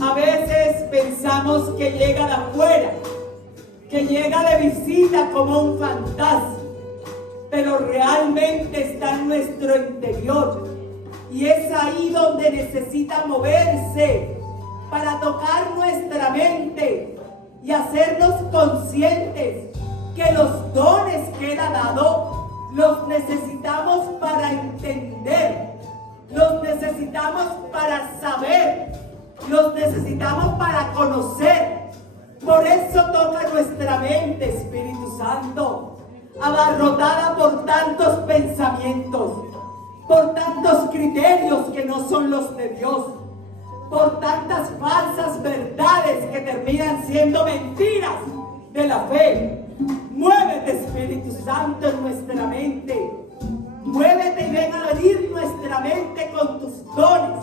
A veces pensamos que llega de afuera, que llega de visita como un fantasma, pero realmente está en nuestro interior y es ahí donde necesita moverse para tocar nuestra mente y hacernos conscientes que los dones que Él ha dado los necesitamos para entender, los necesitamos para saber, los necesitamos para conocer. Por eso toca nuestra mente, Espíritu Santo, abarrotada por tantos pensamientos, por tantos criterios que no son los de Dios, por tantas falsas verdades que terminan siendo mentiras de la fe. Muévete, Espíritu Santo, en nuestra mente. Muévete y ven a abrir nuestra mente con tus dones,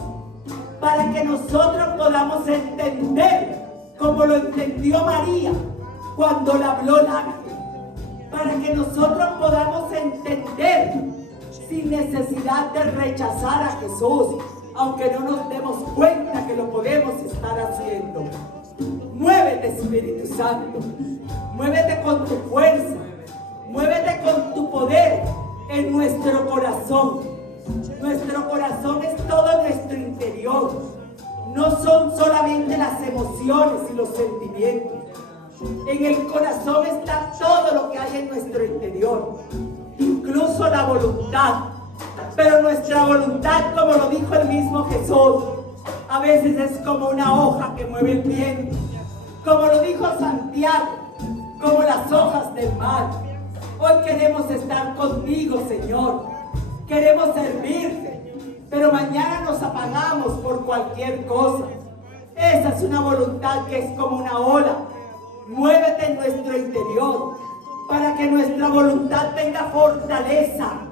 para que nosotros podamos entender como lo entendió María cuando le habló el ángel, para que nosotros podamos entender sin necesidad de rechazar a Jesús, aunque no nos demos cuenta que lo podemos estar haciendo. Muévete, Espíritu Santo, muévete con tu fuerza, muévete con tu poder en nuestro corazón. Nuestro corazón es todo nuestro interior, no son solamente las emociones y los sentimientos. En el corazón está todo lo que hay en nuestro interior, incluso la voluntad. Pero nuestra voluntad, como lo dijo el mismo Jesús, a veces es como una hoja que mueve el viento. Como lo dijo Santiago, como las hojas del mar. Hoy queremos estar contigo, Señor. Queremos servirte, pero mañana nos apagamos por cualquier cosa. Esa es una voluntad que es como una ola. Muévete en nuestro interior para que nuestra voluntad tenga fortaleza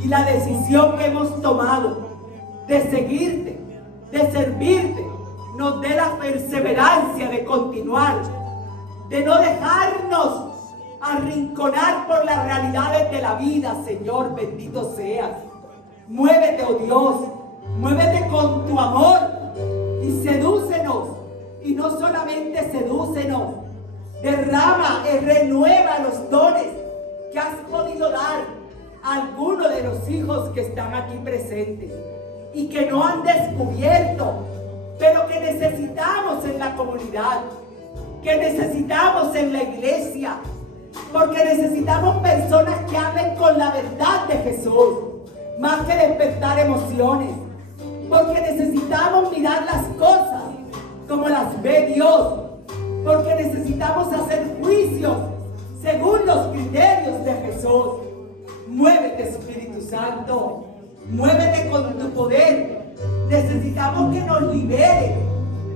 y la decisión que hemos tomado de seguirte, de servirte, nos dé la perseverancia de continuar, de no dejarnos arrinconar por las realidades de la vida. Señor, bendito seas. Muévete, oh Dios, muévete con tu amor y sedúcenos. Y no solamente sedúcenos, derrama y renueva los dones que has podido dar a algunos de los hijos que están aquí presentes y que no han descubierto, pero que necesitamos en la comunidad, que necesitamos en la iglesia, porque necesitamos personas que hablen con la verdad de Jesús, más que despertar emociones, porque necesitamos mirar las cosas como las ve Dios, porque necesitamos hacer juicios según los criterios de Jesús. Muévete, Espíritu Santo, muévete con tu poder. Necesitamos que nos libere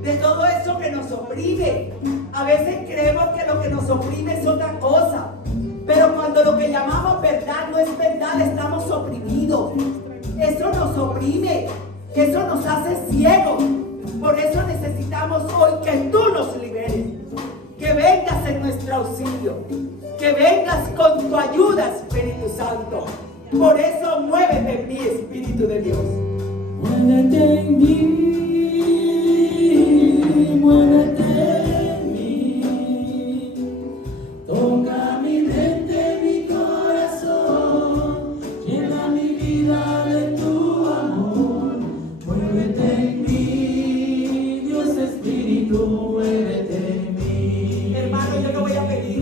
de todo eso que nos oprime. A veces creemos que lo que nos oprime es otra cosa, pero cuando lo que llamamos verdad no es verdad, estamos oprimidos. Eso nos oprime, eso nos hace ciegos. Por eso necesitamos hoy que tú nos liberes, que vengas en nuestro auxilio, que vengas con tu ayuda, Espíritu Santo. Por eso muévete en mí, Espíritu de Dios. Muévete en mí, muévete en mí, toca mi mente, mi corazón, llena mi vida de tu amor. Muévete en mí, Dios Espíritu, muévete en mí. Hermano, yo lo voy a pedir.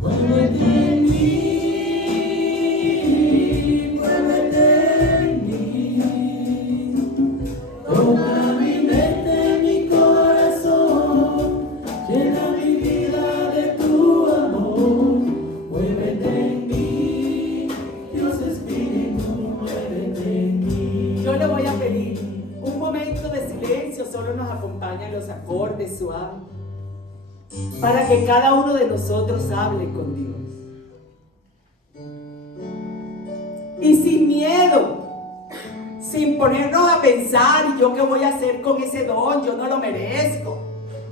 Muévete en mí, muévete en mí, toca mi mente, mi corazón, llena mi vida de tu amor. Muévete en mí, Dios Espíritu, muévete en mí. Yo le voy a pedir un momento de silencio, solo nos acompañan los acordes suaves, para que cada uno de nosotros hable con Dios. Y sin miedo, sin ponernos a pensar, ¿y yo qué voy a hacer con ese don? Yo no lo merezco.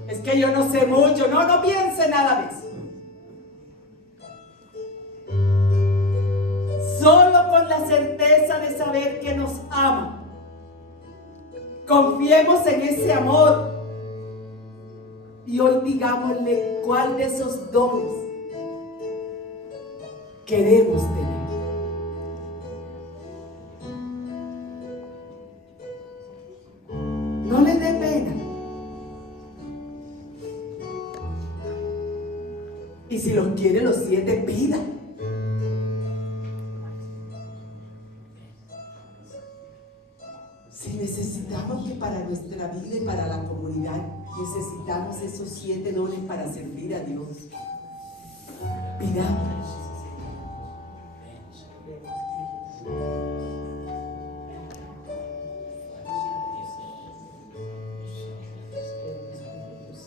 Es que yo no sé mucho. No piense nada de eso. Solo con la certeza de saber que nos ama. Confiemos en ese amor. Y hoy digámosle cuál de esos dones queremos tener. No le dé pena. Y si los quiere los 7, pida. Si necesitamos que para nuestra vida y para la comunidad necesitamos esos 7 dones para servir a Dios, pidamos.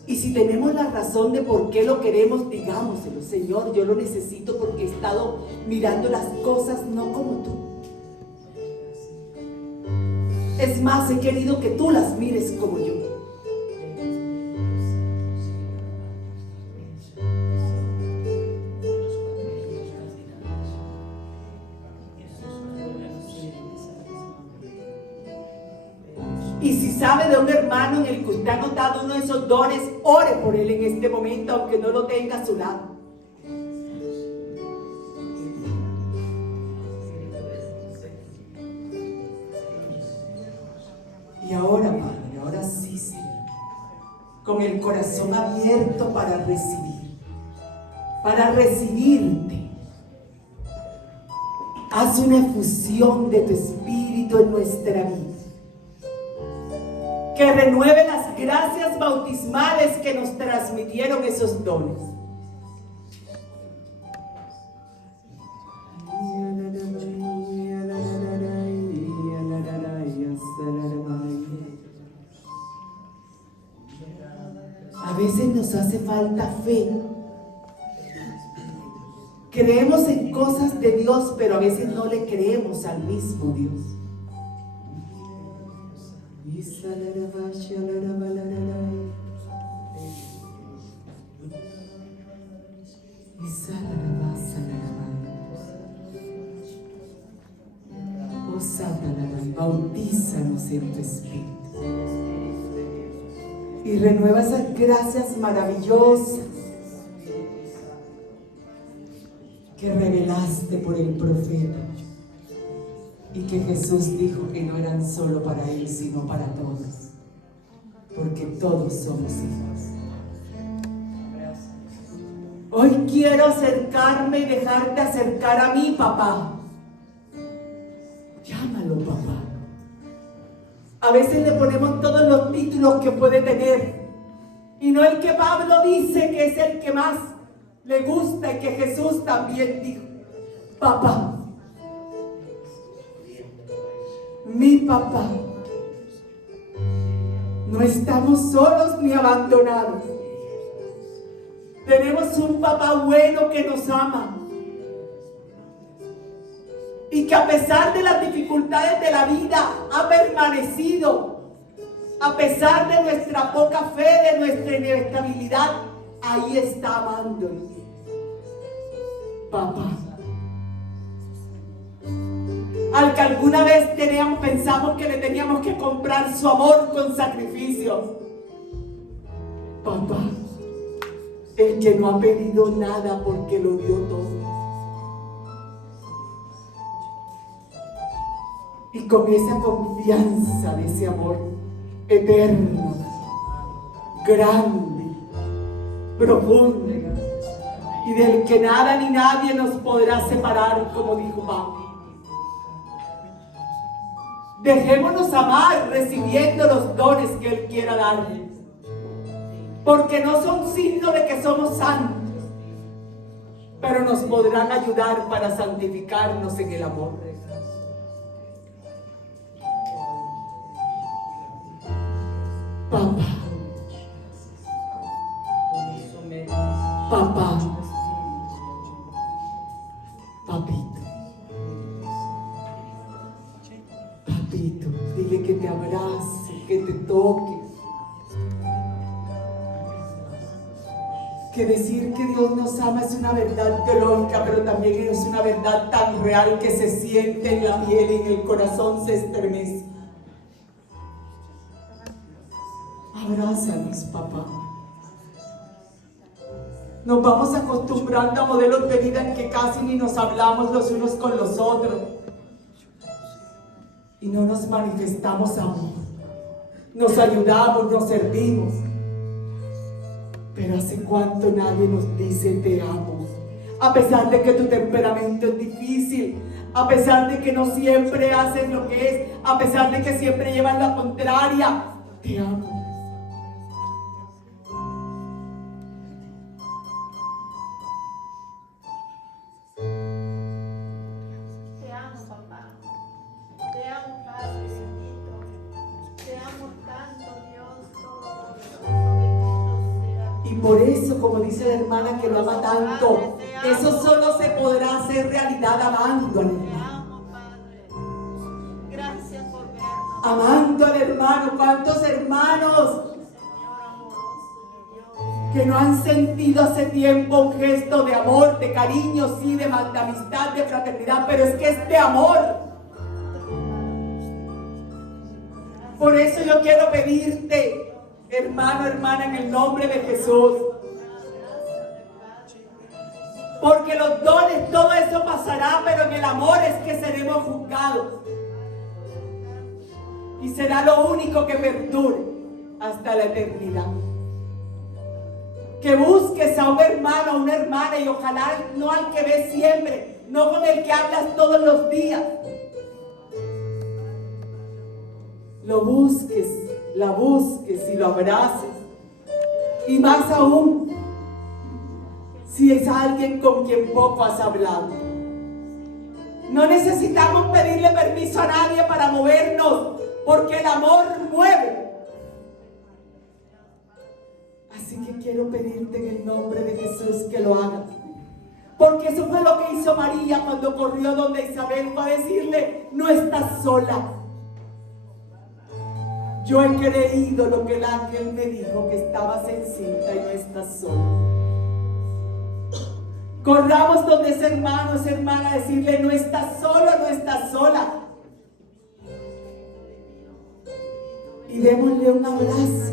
Y si tenemos la razón de por qué lo queremos, digámoselo: Señor, yo lo necesito porque he estado mirando las cosas no como tú. Es más, he querido que tú las mires como yo. Y si sabe de un hermano en el que usted ha notado uno de esos dones, ore por él en este momento, aunque no lo tenga a su lado. Y ahora, Padre, ahora sí, Señor, con el corazón abierto para recibir. para recibirte. Haz una efusión de tu espíritu en nuestra vida. Que renueve las gracias bautismales que nos transmitieron esos dones. A veces nos hace falta fe. Creemos en cosas de Dios, pero a veces no le creemos al mismo Dios. Oh Satanás, bautízanos en tu espíritu y renueva esas gracias maravillosas que revelaste por el profeta y que Jesús dijo que no eran solo para él, sino para todos, porque todos somos hijos. Hoy quiero acercarme y dejarte acercar a mí, papá. Llámalo, papá. A veces le ponemos todos los títulos que puede tener y no el que Pablo dice que es el que más le gusta y que Jesús también dijo. Papá. Mi papá. No estamos solos ni abandonados. Tenemos un papá bueno que nos ama y que a pesar de las dificultades de la vida ha permanecido, a pesar de nuestra poca fe, de nuestra inestabilidad, ahí está amándonos. Papá. Al que alguna vez pensamos que le teníamos que comprar su amor con sacrificios. Papá. El que no ha pedido nada porque lo dio todo. Y con esa confianza de ese amor eterno, grande, profundo, y del que nada ni nadie nos podrá separar, como dijo Pablo. Dejémonos amar recibiendo los dones que Él quiera darles, porque no son signo de que somos santos, pero nos podrán ayudar para santificarnos en el amor. Papá, papá, papito, papito, dile que te abrace, que te toque. Que decir que Dios nos ama es una verdad teológica, pero también es una verdad tan real que se siente en la piel y en el corazón se estremece. Abrázanos, papá. Nos vamos acostumbrando a modelos de vida en que casi ni nos hablamos los unos con los otros y no nos manifestamos amor. Nos ayudamos, nos servimos. Pero ¿hace cuánto nadie nos dice te amo? A pesar de que tu temperamento es difícil, a pesar de que no siempre haces lo que es, a pesar de que siempre llevas la contraria, te amo. Te amo, papá. Te amo, Padre bendito. Te amo tanto, Dios todopoderoso. Y por eso, como dice la hermana que lo ama tanto, eso solo se podrá hacer realidad amando al Te hermano. amo, Padre. Gracias por vernos. Amando al hermano. ¿Cuántos hermanos Señor amoroso, mi Dios. que no han sentido hace tiempo un gesto de amor, de cariño, sí, de amistad, de fraternidad? Pero es que es de amor. Por eso yo quiero pedirte, hermano, hermana, en el nombre de Jesús, porque los dones, todo eso pasará, pero en el amor es que seremos juzgados. Y será lo único que perdure hasta la eternidad. que busques a un hermano, a una hermana, y ojalá no al que ves siempre, no con el que hablas todos los días. Lo busques, la busques y lo abraces. Y más aún, si es alguien con quien poco has hablado. No necesitamos pedirle permiso a nadie para movernos, porque el amor mueve. Así que quiero pedirte en el nombre de Jesús que lo hagas. Porque eso fue lo que hizo María cuando corrió donde Isabel para decirle: no estás sola. Yo he creído lo que el ángel me dijo, que estabas encinta y no estás sola. Corramos donde ese hermano, esa hermana, a decirle: no estás solo, no estás sola. Y démosle un abrazo.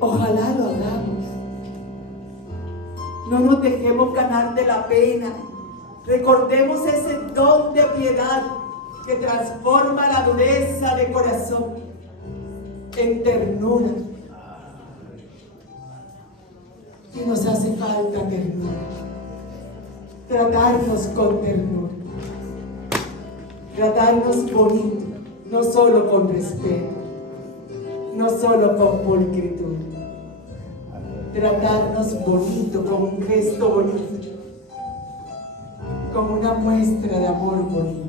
Ojalá lo hagamos. No nos dejemos ganar de la pena. Recordemos ese don de piedad que transforma la dureza de corazón en ternura. Y nos hace falta ternura. Tratarnos con ternura. Tratarnos bonito, no solo con respeto, no solo con pulcritud. Tratarnos bonito, con un gesto bonito, como una muestra de amor bonito.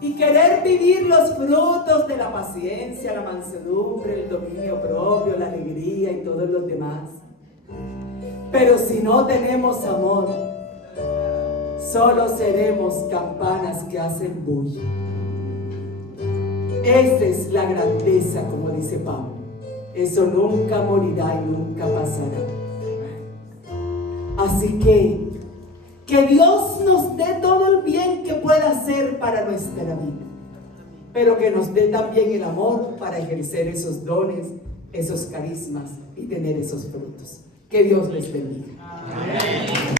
Y querer vivir los frutos de la paciencia, la mansedumbre, el dominio propio, la alegría y todos los demás. Pero si no tenemos amor, solo seremos campanas que hacen bulla. Esa es la grandeza, como dice Pablo. Eso nunca morirá y nunca pasará. Así que Dios nos dé todo el bien que pueda hacer para nuestra vida, pero que nos dé también el amor para ejercer esos dones, esos carismas y tener esos frutos. Que Dios les bendiga.